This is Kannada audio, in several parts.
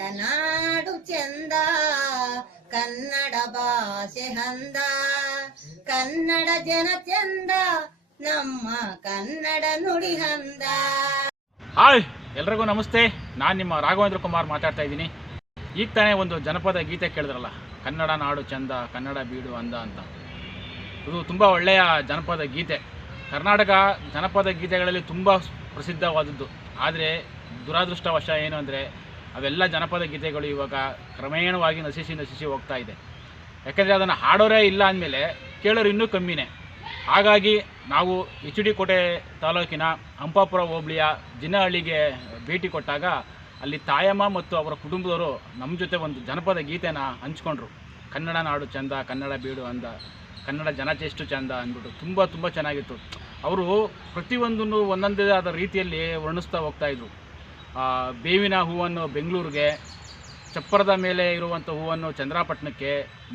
ಕನ್ನಡ ನಾಡು ಚಂದ, ಕನ್ನಡ ಭಾಷೆ ಹಂದ. ಕನ್ನಡ ಜನ ಚಂದ, ನಮ್ಮ ಕನ್ನಡ ನುಡಿ ಹಂದ. ಹಾಯ್, ಎಲ್ರಿಗೂ ನಮಸ್ತೆ. ನಾನು ನಿಮ್ಮ ರಾಘವೇಂದ್ರ ಕುಮಾರ್ ಮಾತಾಡ್ತಾ ಇದ್ದೀನಿ. ಈಗ ತಾನೇ ಒಂದು ಜನಪದ ಗೀತೆ ಕೇಳಿದ್ರಲ್ಲ, ಕನ್ನಡ ನಾಡು ಚಂದ, ಕನ್ನಡ ಬೀಡು ಅಂದ ಅಂತ. ಇದು ತುಂಬ ಒಳ್ಳೆಯ ಜನಪದ ಗೀತೆ. ಕರ್ನಾಟಕ ಜನಪದ ಗೀತೆಗಳಲ್ಲಿ ತುಂಬ ಪ್ರಸಿದ್ಧವಾದದ್ದು. ಆದರೆ ದುರಾದೃಷ್ಟವಶ ಏನು ಅಂದರೆ ಅವೆಲ್ಲ ಜನಪದ ಗೀತೆಗಳು ಇವಾಗ ಕ್ರಮೇಣವಾಗಿ ನಶಿಸಿ ನಶಿಸಿ ಹೋಗ್ತಾ ಇದೆ. ಯಾಕಂದರೆ ಅದನ್ನು ಹಾಡೋರೇ ಇಲ್ಲ ಅಂದಮೇಲೆ ಕೇಳೋರು ಇನ್ನೂ ಕಮ್ಮಿನೇ. ಹಾಗಾಗಿ ನಾವು ಎಚ್ ಡಿ ಕೋಟೆ ತಾಲೂಕಿನ ಹಂಪಾಪುರ ಹೋಬಳಿಯ ಜಿನಹಳ್ಳಿಗೆ ಭೇಟಿ ಕೊಟ್ಟಾಗ ಅಲ್ಲಿ ತಾಯಮ್ಮ ಮತ್ತು ಅವರ ಕುಟುಂಬದವರು ನಮ್ಮ ಜೊತೆ ಒಂದು ಜನಪದ ಗೀತೆನ ಹಂಚ್ಕೊಂಡ್ರು. ಕನ್ನಡ ನಾಡು ಚಂದ, ಕನ್ನಡ ಬೀಡು ಅಂದ, ಕನ್ನಡ ಜನಚೆಷ್ಟು ಚಂದ ಅಂದ್ಬಿಟ್ಟು ತುಂಬ ತುಂಬ ಚೆನ್ನಾಗಿತ್ತು. ಅವರು ಪ್ರತಿಯೊಂದನ್ನು ಒಂದೊಂದೇ ಆದ ರೀತಿಯಲ್ಲಿ ವರ್ಣಿಸ್ತಾ ಹೋಗ್ತಾಯಿದ್ರು ಬೇವಿನ ಹೂವನ್ನು ಬೆಂಗಳೂರಿಗೆ, ಚಪ್ಪರದ ಮೇಲೆ ಇರುವಂಥ ಹೂವನ್ನು ಚಂದ್ರಪಟ್ಟಣಕ್ಕೆ,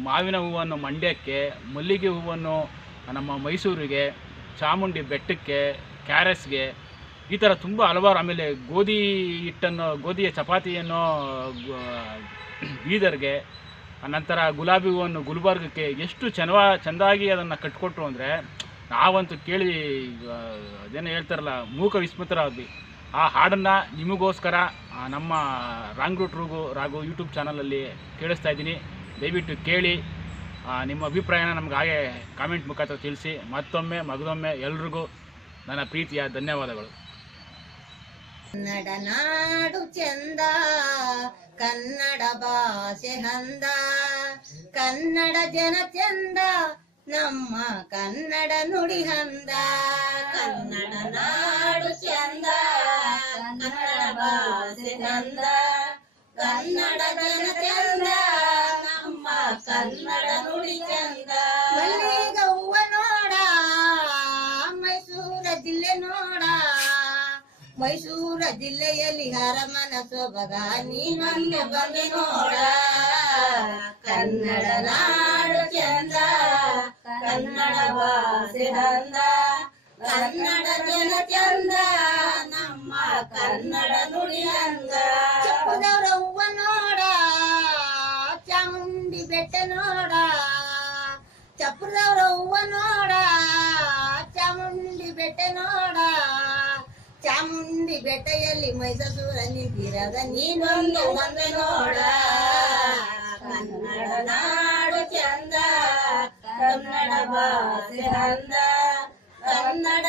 ಮಾವಿನ ಹೂವನ್ನು ಮಂಡ್ಯಕ್ಕೆ, ಮಲ್ಲಿಗೆ ಹೂವನ್ನು ನಮ್ಮ ಮೈಸೂರಿಗೆ, ಚಾಮುಂಡಿ ಬೆಟ್ಟಕ್ಕೆ, ಕ್ಯಾರೆಸ್ಗೆ ಈ ಥರ ತುಂಬ ಹಲವಾರು ಆಮೇಲೆ ಗೋಧಿ ಹಿಟ್ಟನ್ನು, ಗೋಧಿಯ ಚಪಾತಿಯನ್ನು ಬೀದರ್ಗೆ, ನಂತರ ಗುಲಾಬಿ ಹೂವನ್ನು ಗುಲ್ಬರ್ಗಕ್ಕೆ ಎಷ್ಟು ಚೆನ್ನ ಚೆಂದಾಗಿ ಅದನ್ನು ಕಟ್ಕೊಟ್ರು ಅಂದರೆ ನಾವಂತೂ ಕೇಳಿ ಅದೇನೋ ಹೇಳ್ತಾರಲ್ಲ, ಮೂಕ ವಿಸ್ಮಿತರಾದ್ವಿ ಆ ಹಾಡನ್ನು ನಿಮಗೋಸ್ಕರ ನಮ್ಮ ರಾಂಗ್ ರೂಟ್ ರೂಗು ರಾಗು ಯೂಟ್ಯೂಬ್ ಚಾನಲಲ್ಲಿ ಕೇಳಿಸ್ತಾ ಇದ್ದೀನಿ. ದಯವಿಟ್ಟು ಕೇಳಿ ನಿಮ್ಮ ಅಭಿಪ್ರಾಯನ ನಮ್ಗೆ ಹಾಗೆ ಕಾಮೆಂಟ್ ಮುಖಾಂತರ ತಿಳಿಸಿ. ಮತ್ತೊಮ್ಮೆ, ಮಗದೊಮ್ಮೆ ಎಲ್ರಿಗೂ ನನ್ನ ಪ್ರೀತಿಯ ಧನ್ಯವಾದಗಳು. ಕನ್ನಡ ನಾಡು ಚಂದ, ಕನ್ನಡ ಭಾಷೆ ಹಂದ, ಕನ್ನಡ ಜನ ಚಂದ, ನಮ್ಮ ಕನ್ನಡ ನುಡಿ ಹಂದ. ಕನ್ನಡ ನಾಡು ಚಂದ ಕನ್ನಡ ಭಾಷೆ ಹಂದ ಕನ್ನಡ ಜನ ಚಂದ ನಮ್ಮ ಕನ್ನಡ ನುಡಿ ಚಂದ. ಮಲ್ಲಿಗೆ ಹೂವ ನೋಡ, ಮೈಸೂರ ಜಿಲ್ಲೆ ನೋಡ. ಮೈಸೂರ ಜಿಲ್ಲೆಯಲ್ಲಿ ಹರಮನ ಸೊಬಗ ನೀನೊಮ್ಮೆ ಬಂದು ನೋಡ. ಕನ್ನಡ ನಾಡು ಚಂದ, ಕನ್ನಡ ಭಾಷೆ ಹಂದ ಕನ್ನಡ ಜನ ಚಂದ ಕನ್ನಡ ನುಡಿ ಅಂದ. ಚಪ್ಪದವರ ಹೂವ ನೋಡ, ಚಾಮುಂಡಿ ಬೆಟ್ಟ ನೋಡ. ಚಪ್ಪದವರ ಹೂವ ನೋಡ, ಚಾಮುಂಡಿ ಬೆಟ್ಟ ನೋಡ. ಚಾಮುಂಡಿ ಬೆಟ್ಟೆಯಲ್ಲಿ ಮೈಸೂರ ನಿಂತಿರದ ನೀನೊಂದು ಬಂದು ನೋಡ. ಕನ್ನಡ ನಾಡು ಚಂದ, ಕನ್ನಡ ಭಾಷೆ ಹಂದ ಕನ್ನಡ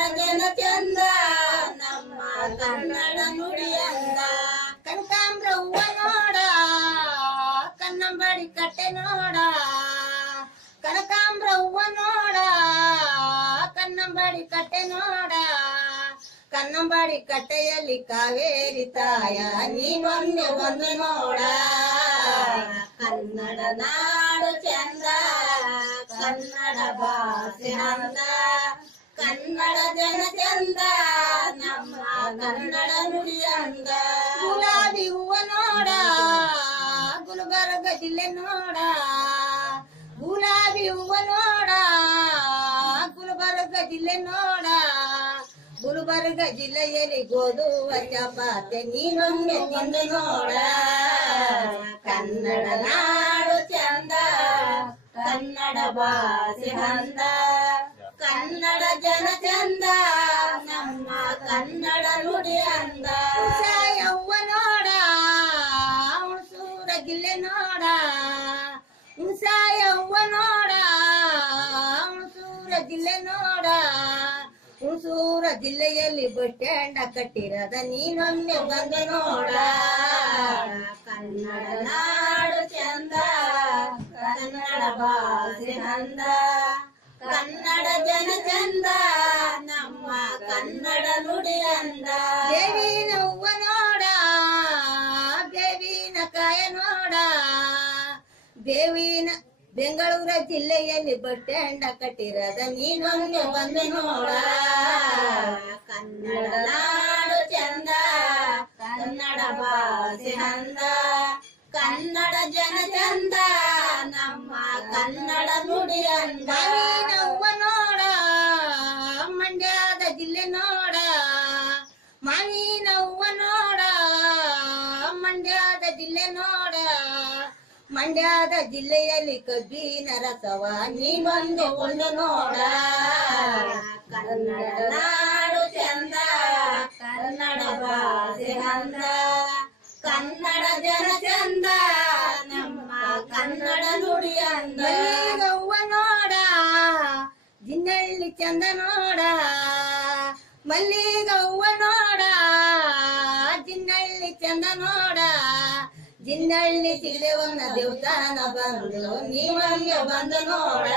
ಕನ್ನಂಬಾಡಿ ಕಟ್ಟೆ ನೋಡ. ಕನ್ನಂಬಾಡಿ ಕಟ್ಟೆಯಲ್ಲಿ ಕಾವೇರಿ ತಾಯ. ನೀನೊಮ್ಮೆ ಬಂದು ನೋಡ. ಕನ್ನಡ ನಾಡು ಚಂದ. ಕನ್ನಡ ಭಾಷೆ ಅಂದ. ಕನ್ನಡ ಜನ ಚಂದ. ನಮ್ಮ ಕನ್ನಡ ನುಡಿ ಅಂದ. ಗುಲಾಬಿ ಹೂವ ನೋಡ. ಗುಲ್ಬರ್ಗ ಜಿಲ್ಲೆ ನೋಡ. ಗುಲಾಬಿ ಹೂವ ನೋಡ. ಜಿಲ್ಲೆ ನೋಡ. ಗುಲ್ಬರ್ಗ ಜಿಲ್ಲೆಯಲ್ಲಿ ಗೋಧುವ ಚಪಾತಿ ನೀನೊಮ್ಮೆ ತಿಂದು ನೋಡ. ಕನ್ನಡ ನಾಡು ಚಂದ, ಕನ್ನಡ ಭಾಷೆ ಹಂದ. ಕನ್ನಡ ಜನ ಚಂದ, ನಮ್ಮ ಕನ್ನಡ ನುಡಿ ಅಂದ. ಯವ್ವ ಹುಣಸೂರ ಜಿಲ್ಲೆಯಲ್ಲಿ ಬಸ್ ಸ್ಟ್ಯಾಂಡ್ ಕಟ್ಟಿರದ ನೀನೊಮ್ಮೆ ಬಂದು ನೋಡ. ಕನ್ನಡ ನಾಡು ಚಂದ, ಕನ್ನಡ ಭಾಷೆ ನಂದ. ಕನ್ನಡ ಜನ ಚಂದ, ನಮ್ಮ ಕನ್ನಡ ನುಡಿ ಅಂದ. ದೇವಿನ ನೋಡ ಬೇವಿನ ಕಾಯ ನೋಡ. ಬೇವಿನ ಬೆಂಗಳೂರ ಜಿಲ್ಲೆಯಲ್ಲಿ ಬಟ್ಟೆ ಹೆಂಡ ಕಟ್ಟಿರದ ನೀನೊಂದು ಬಂದು ನೋಡ. ಕನ್ನಡ ನಾಡು ಚಂದ, ಕನ್ನಡ ಭಾಷೆ ಅಂದ ಕನ್ನಡ ಜನ ಚಂದ, ನಮ್ಮ ಕನ್ನಡ ನುಡಿ ಅಂದ. ನೋಡ, ಮಂಡ್ಯದ ಜಿಲ್ಲೆ ನೋಡ. ಮಾವಿನ ಮಂಡ್ಯದ ಜಿಲ್ಲೆಯಲ್ಲಿ ಕಬ್ಬಿನ ರಸವ ನೀನೊಂದು ಒಂದು ನೋಡ. ಕನ್ನಡ ನಾಡು ಚಂದ, ಕನ್ನಡ ಭಾಷೆ ಅಂದ ಕನ್ನಡ ಜನ ಚಂದ, ನಮ್ಮ ಕನ್ನಡ ನುಡಿ ಅಂದ. ನೋಡ, ಜಿನ್ನಳ್ಳಿ ಚಂದ ನೋಡ. ಜಿನ್ನಳ್ಳಿ ತಿಳಿದೇವನ್ನ ದೇವಸ್ಥಾನ ಬಂದು ನೀವಲ್ಲಿ ಬಂದು ನೋಡ.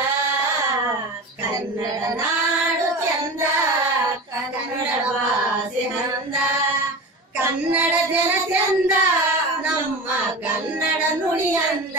ಕನ್ನಡ ನಾಡು ಚಂದ, ಕನ್ನಡ ಭಾಷೆ ಚಂದ ಕನ್ನಡ ಜನ ಚಂದ, ನಮ್ಮ ಕನ್ನಡ ನುಡಿ ಅಂದ.